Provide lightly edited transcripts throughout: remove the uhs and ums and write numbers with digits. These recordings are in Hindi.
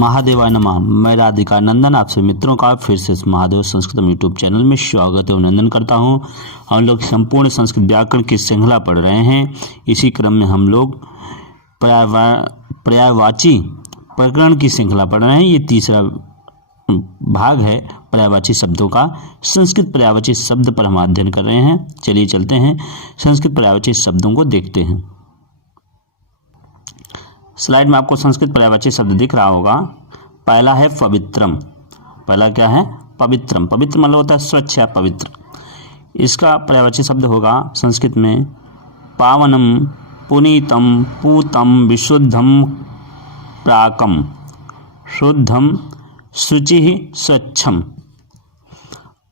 महादेवाय नमः। मैं राधिका नंदन आपसे मित्रों का फिर से महादेव संस्कृतम यूट्यूब चैनल में स्वागत एवं नंदन करता हूं। हम लोग संपूर्ण संस्कृत व्याकरण की श्रृंखला पढ़ रहे हैं। इसी क्रम में हम लोग पर्यायवाची प्रकरण की श्रृंखला पढ़ रहे हैं। ये तीसरा भाग है पर्यायवाची शब्दों का। संस्कृत पर्यायवाची शब्द पर हम अध्ययन कर रहे हैं। चलिए चलते हैं, संस्कृत पर्यायवाची शब्दों को देखते हैं। स्लाइड में आपको संस्कृत पर्यायवाची शब्द दिख रहा होगा। पहला है पवित्रम। पहला क्या है? पवित्रम। पवित्र मतलब होता है स्वच्छ या पवित्र। इसका पर्यायवाची शब्द होगा संस्कृत में पावनम, पुनीतम, पूतम, विशुद्धम, प्राकम, शुद्धम, शुचि, स्वच्छम।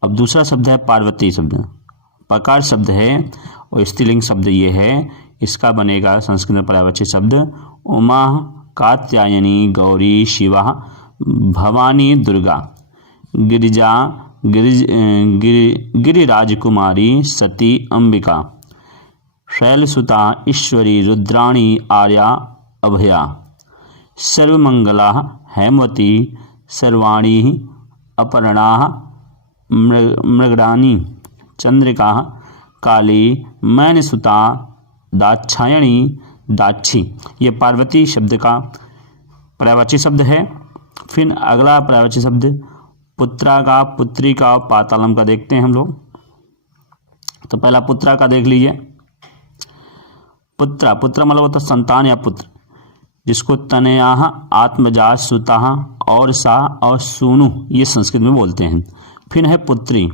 अब दूसरा शब्द है पार्वती शब्द। प्रकार शब्द है और स्त्रीलिंग शब्द ये है। इसका बनेगा संस्कृत में पर्यायवाची शब्द उमा, कात्यायनी, गौरी, शिवा, भवानी, दुर्गा, गिरिजा, गिरिराजकुमारी, सती, अंबिका, शैलसुता, ईश्वरी, रुद्राणी, आर्या, अभया, सर्वमंगला, हेमवती, सर्वाणी, अपर्णा, मृगरानी, चंद्रिका, काली, मैनसुता, दाक्षायणी, दाक्षी। ये पार्वती शब्द का पर्यायवाची शब्द है। फिर अगला पर्यायवाची शब्द पुत्रा का, पुत्री का और पातालम का देखते हैं हम लोग। तो पहला पुत्रा का देख लीजिए। पुत्र मतलब होता है संतान या पुत्र, जिसको तनया, आत्मजा, सुता और सा और सूनु ये संस्कृत में बोलते हैं। फिर है पुत्री।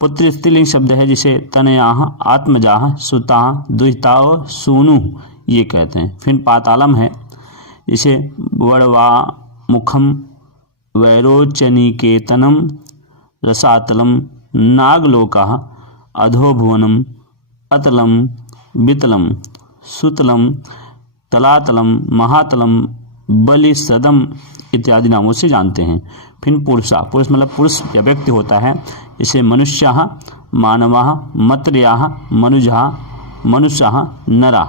पुत्री स्त्रीलिंग शब्द है, जिसे तनया, आत्मजा, सुता, दुहिता और सूनु ये कहते हैं। फिर पातालम है, जिसे वड़वा, मुखम, वैरोचनिकेतनम, रसातलम, नागलोका, अधोभुवनम, अतलम, वितलम, सुतलम, तलातलम, महातलम, बलिसदम इत्यादि नामों से जानते हैं। फिर पुरुषा। पुरुष मतलब पुरुष या व्यक्ति होता है, इसे मनुष्य, मानवा, मत्र्या, मनुजा, मनुष्य, नरा,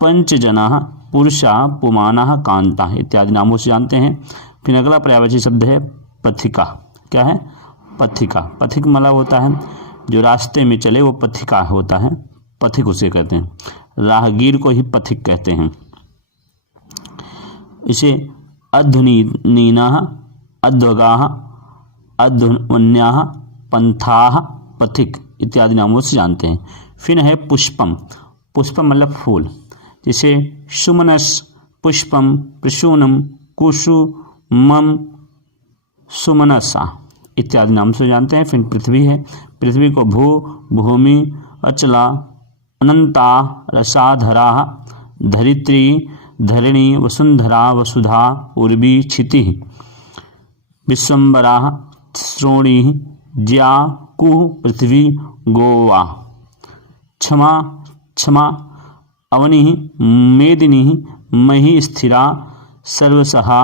पंचजना, पुरुषा, पुमाना, कांता इत्यादि नामों से जानते हैं। फिर अगला पर्यायवाची शब्द है पथिका। क्या है? पथिका। पथिक मतलब होता है जो रास्ते में चले, वो पथिका होता है। पथिक उसे कहते हैं। राहगीर को ही पथिक कहते हैं। इसे अध्वनीना, अध्वगा, अध्वन्या, पंथा, पथिक इत्यादि नामों से जानते हैं। फिर है पुष्पम। पुष्पम मतलब फूल, जिसे सुमनस, पुष्पम, प्रसूनम, कुसुमम, सुमनसा इत्यादि नाम से जानते हैं। फिर पृथ्वी है। पृथ्वी को भू, भूमि, अचला, अनंता, रसाधरा, धरित्री, धरिणी, वसुंधरा, वसुधा, उर्वी, क्षिति, विश्वम्बरा, श्रोणी, ज्या, कुह, पृथ्वी, गोवा, क्षमा, क्षमा, अवनि, मेदिनी, मही, स्थिरा, सर्वसहा,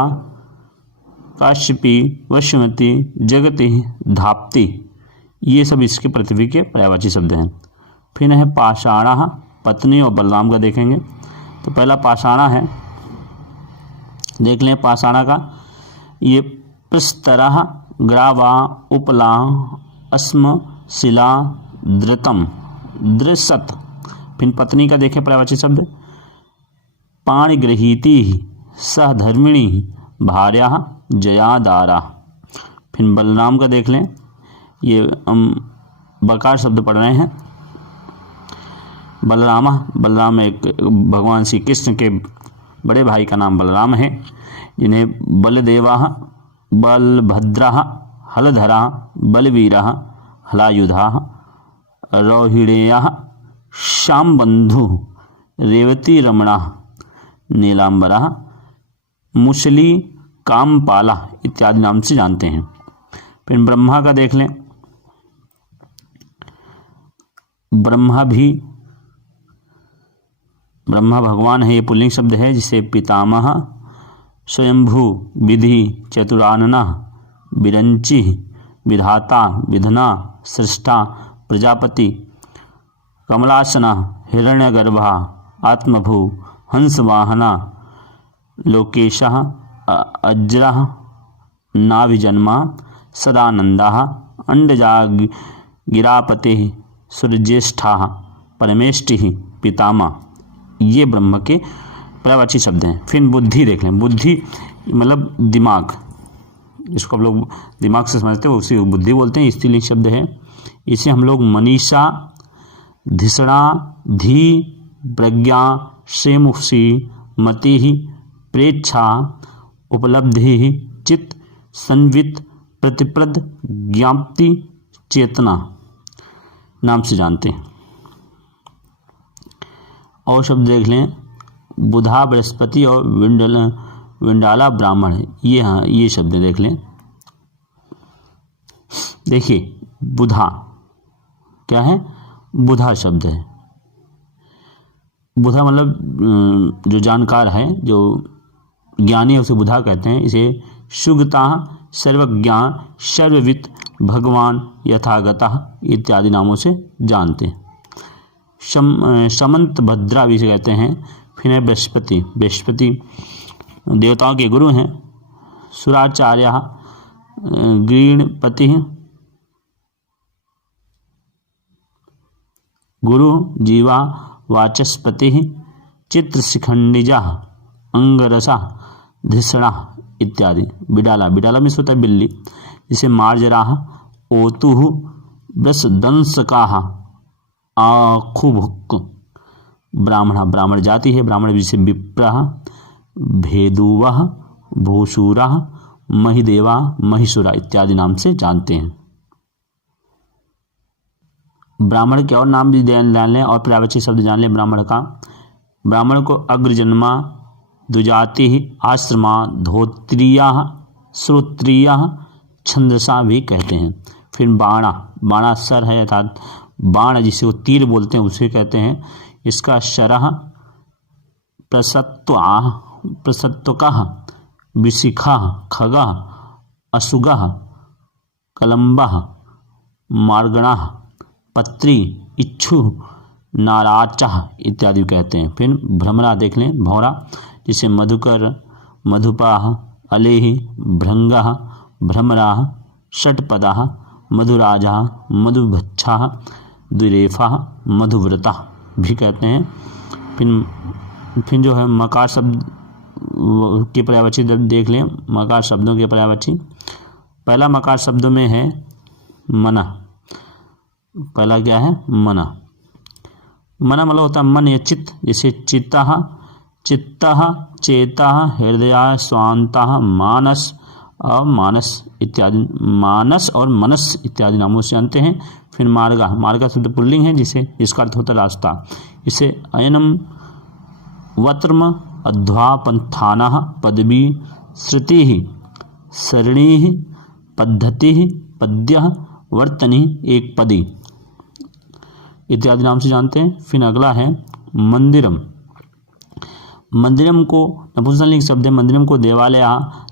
काश्यपी, वशमती, जगति, धाप्ति ये सब इसके पृथ्वी के पर्यायवाची शब्द हैं। फिर है पाषाणा। पत्नी और बलराम का देखेंगे। तो पहला पाषाणा है, देख लें पाषाणा का। ये प्रस्तरा, ग्रावा, उपला, अस्म, शिला, धृतम, दृसत। फिर पत्नी का देखें पर्यायवाची शब्द पाणिगृहीति, सहधर्मिणी, भार्या, जयादारा। फिर बलराम का देख लें। ये हम बकार शब्द पढ़ रहे हैं। बलराम एक भगवान श्री कृष्ण के बड़े भाई का नाम बलराम है, जिन्हें बलदेवा, बलभद्रा, हलधरा, बलवीरा, हलायुधा, रोहिणेया, श्यामबंधु, रेवती रमणा, नीलांबरा, मुसली, कामपाला इत्यादि नाम से जानते हैं। फिर ब्रह्मा का देख लें। ब्रह्मा भगवान है। ये पुल्लिंग शब्द है, जिसे पितामह, स्वयंभू, विधि, चतुरानना, विरंची, विधाता, विधना, सृष्टा, प्रजापति, कमलासना, हिरण्यगर्भा, आत्मभू, हंसवाहना, लोकेशः, अज्रः नाभिजन्मा सदानंदा अंडजा गिरापते सूर्यज्येष्ठा परमेष्टि पितामा। ये ब्रह्म के पर्यायवाची शब्द हैं। फिर बुद्धि देख लें। बुद्धि मतलब दिमाग, इसको हम लोग दिमाग से समझते हैं, उसी को बुद्धि बोलते हैं। स्त्रीलिंग शब्द है। इसे हम लोग मनीषा, धिषणा, धी, प्रज्ञा, श्रेमुषी, मति, प्रेच्छा, उपलब्धि, चित्त, संवित, प्रतिप्रद, ज्ञाप्ति, चेतना नाम से जानते हैं। और शब्द देख लें। बुधा, बृहस्पति और विंडाला ब्राह्मण। ये शब्द देख लें। देखिए बुधा क्या है? बुधा शब्द है। बुधा मतलब जो जानकार है, जो ज्ञानी है, उसे बुधा कहते हैं। इसे शुगता, सर्वज्ञा, सर्ववित, भगवान, यथागतः इत्यादि नामों से जानते हैं। समंत भद्रा भी से कहते हैं। फिर है बृहस्पति। बृहस्पति देवताओं के गुरु हैं। सुराचार्य, गृणपति, गुरु, जीवा, वाचस्पति, चित्रशिखंडिजा, अंगरसा, धिषणा इत्यादि। बिडाला, बिडाला में होता है बिल्ली। जिसे मार्जरा, ओतुः, वृषदंसका, आखुभुक। ब्राह्मण, ब्राह्मण जाति है। ब्राह्मण जिसे विप्र, भेदुव, भूषुरा, महिदेवा, महिषुरा इत्यादि नाम से जानते हैं। ब्राह्मण के और नाम भी जान लें और पर्यायवाची शब्द जान लें ब्राह्मण का। ब्राह्मण को अग्रजन्मा, द्विजाति, आश्रमा, धोत्रिया, श्रोत्रिया, छंदसा भी कहते हैं। फिर बाणा, बाणा सर है अर्थात बाण जिसे वो तीर बोलते हैं उसे कहते हैं। इसका शरह, प्रसत्वका, विशिखा, खगा, असुगा, कलम्बा, मार्गणा, पत्री, इच्छु, नाराचा इत्यादि कहते हैं। फिर भ्रमरा देख लें। भौरा जिसे मधुकर, मधुपा, अलेहि, भृंगा, भ्रमरा, षटपदा, मधुराजा, मधुभच्छा, द्विरेफा, मधुव्रता भी कहते हैं। फिर जो है मकार शब्द के पर्यायवाची देख लें। मकार शब्दों के पर्यायवाची। पहला मकार शब्दों में है मना। पहला क्या है? मना। मना मतलब होता है मन या चित्त। जैसे चित्तः, चित्तः, चेतः, हृदय, स्वांतः, मानस और मानस इत्यादि, मानस और मनस इत्यादि नामों से जानते हैं। फिर मार्गा, मार्गा शब्द पुल्लिंग है जिसका अर्थ होता है रास्ता। इसे अयनम, वत्रम, अध्वा, पंथानः, पदवी, श्रुति, सरणी, पद्धति, पद्य, वर्तनी, एक पदी इत्यादि नाम से जानते हैं। फिर अगला है मंदिरम। मंदिरम को नपुंसकलिंग शब्द है। मंदिरम को देवालय,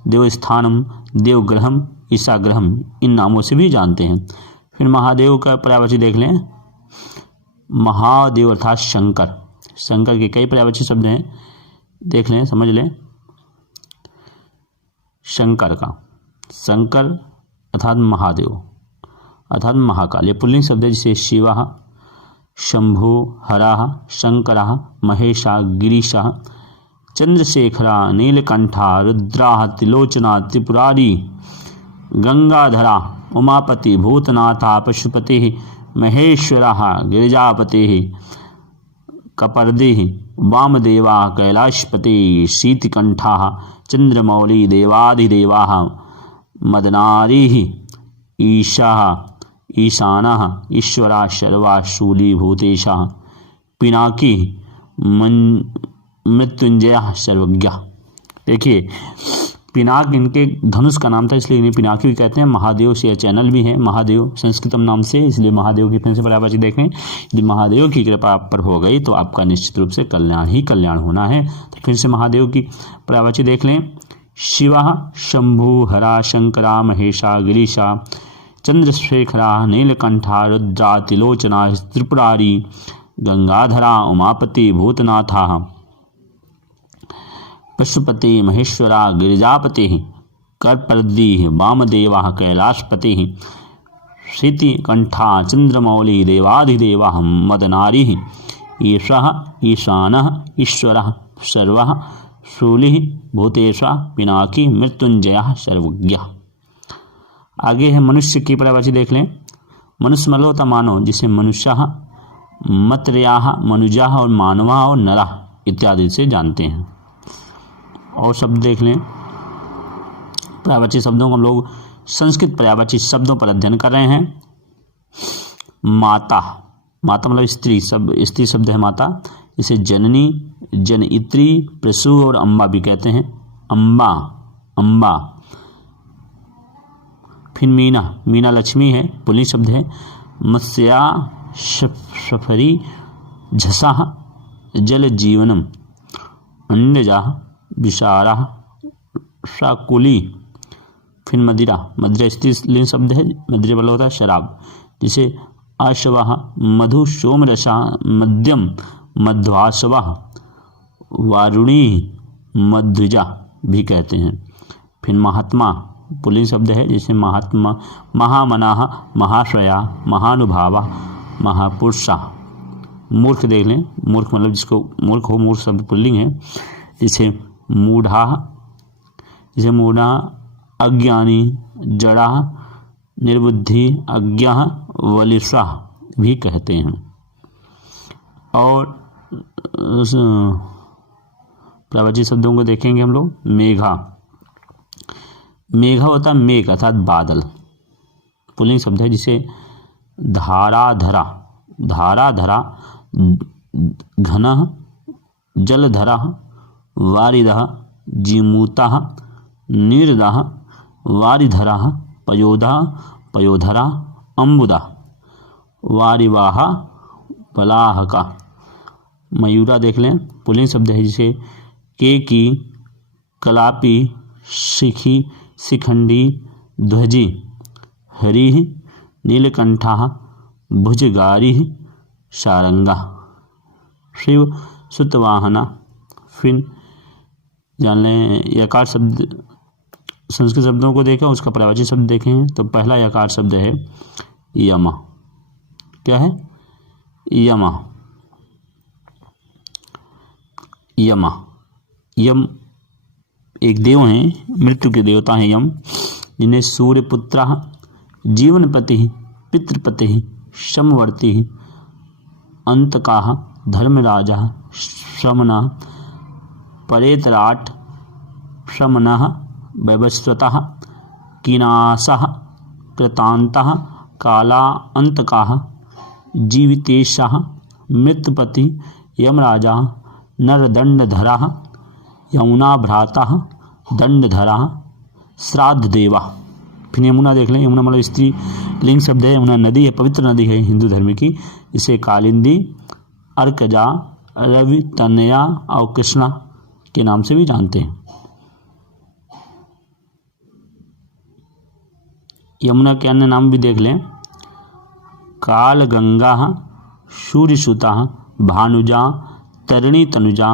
देवस्थानम, देवगृहम, ईसागृहम इन नामों से भी जानते हैं। फिर महादेव का पर्यायवाची देख लें। महादेव अर्थात शंकर। शंकर के कई पर्यायवाची शब्द हैं, देख लें, समझ लें। शंकर का, शंकर अर्थात महादेव अर्थात महाकाल। ये पुल्लिंग शब्द है। जिसे शिवा, शंभु, हरा, शंकरा, महेशा, गिरीशा, चंद्रशेखरा, नीलकंठा, रुद्रा, त्रिलोचना, त्रिपुरारी, गंगाधरा, उमापति, भूतनाथा, पशुपति, महेश्वरा, गिरिजापति, कपर्दि, वामदेवा, कैलाशपति, शीतकंठा, चंद्रमौली, देवाधिदेवा, मदनारी, ईशा, ईशानः, ईश्वरा, शर्वा, शूली, भूतेशा, पिनाकी, मृत्युंजय, सर्वज्ञ। देखिए पिनाक इनके धनुष का नाम था, इसलिए इन्हें पिनाकी भी कहते हैं। महादेव से चैनल भी है, महादेव संस्कृतम नाम से, इसलिए महादेव की फिर से पर्यायवाची देखें। यदि महादेव की कृपा आप पर हो गई तो आपका निश्चित रूप से कल्याण ही कल्याण होना है। तो फिर से महादेव की पर्यायवाची देख लें। शिवा, शंभु, हरा, शंकरा, महेशा, गिरीशा, चंद्रशेखरा, नीलकंठा, रुद्रा, त्रिलोचना, त्रिपुरारी, गंगाधरा, उमापति, भूतनाथा, पशुपति महेश्वरा गिरिजापति कर्परद्दी वामदेवा कैलाशपति श्रुतिकंठा चंद्रमौली देवाधिदेवा मदनारी ईशः ईशानः ईश्वरः सर्वः शूलिः भूतेशः पिनाकी मृत्युंजयः सर्वज्ञः। आगे है मनुष्य की परिभाषा देख लें। मनुष्य मतलब होता मानव, जिसे मनुष्यः मत्र्याः मनुजाः और मानवाः और नरः इत्यादि से जानते हैं। और शब्द देख लें। पर्यायवाची शब्दों को हम लोग संस्कृत पर्यायवाची शब्दों पर अध्ययन कर रहे हैं। माता, माता मतलब स्त्री, सब स्त्री शब्द है माता, इसे जननी, जनइत्री, प्रसू और अम्बा भी कहते हैं। अम्बा, अम्बा। फिर मीना, मीना लक्ष्मी है, पुल्लिंग शब्द है। मत्स्या शफरी झसा जल जीवनम अंडजा विशारा शाकुली। फिर मदिरा, मदिरा स्त्रीलिंग शब्द है, मदिरा वाला होता है शराब, जिसे आशवाह मधु सोमरसा मध्यम मध्वाशवाह वारुणी मध्वजा भी कहते हैं। फिर महात्मा पुल्लिंग शब्द है, जिसे महात्मा महामनाः महाश्रया महानुभावा महापुरुषा। मूर्ख देख लें। मूर्ख मतलब जिसको मूर्ख हो, मूर्ख शब्द पुल्लिंग है, जिसे मूढ़ा, जिसे मूढ़ा अज्ञानी जड़ा निर्बुद्धि अज्ञा वलिषा भी कहते हैं। और पर्यायवाची शब्दों को देखेंगे हम लोग। मेघा, मेघा होता है मेघ अर्थात बादल, पुल्लिंग शब्द है, जिसे धाराधरा, धाराधरा घनः जलधरः वारिदः जीमूतः निर्दः वारिधरः पयोधः पयोधरा अम्बुदा वारिवाह पलाहका। मयूरा देख लें। पुल्लिंग शब्द है, जिसे केकी कलापी शिखी शिखंडी ध्वजी हरिः नीलकंठः भुजगारिः शारंगा। शिव सुतवाहना। फिर जान लें यकार शब्द, संस्कृत शब्दों को देखें, उसका पर्यायवाची शब्द देखें। तो पहला यकार शब्द है यम। क्या है? यम। यम, यम एक देव हैं, मृत्यु के देवता हैं यम, जिन्हें सूर्यपुत्रः जीवनपति पितृपति समवर्ती अंतकाः धर्मराजा श्रमणः परेतराट श्रमणः वैवस्वतः किनासः कृतान्तः काला अंतकाः जीवितेशः मृत्युपति यमराजा नरदंडधरः यमुना भ्रातः दंडधरः श्राद्धदेवा। फिर यमुना देख लें। यमुना मतलब स्त्री लिंग शब्द है। यमुना नदी है, पवित्र नदी है हिंदू धर्म की। इसे कालिंदी, अर्कजा, रवि, तनया और कृष्णा के नाम से भी जानते हैं। यमुना के अन्य नाम भी देख लें। काल गंगा, सूर्यसुता, भानुजा, तरिणी तनुजा,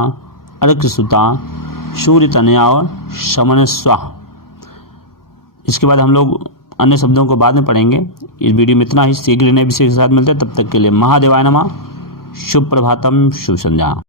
अर्कसुता, सूर्य तनया और शमनस्वा। इसके बाद हम लोग अन्य शब्दों को बाद में पढ़ेंगे। इस वीडियो में इतना ही। शीघ्र नए विषय के साथ मिलते हैं, तब तक के लिए महादेवाय नमः। शुभ प्रभातम, शुभ संध्या।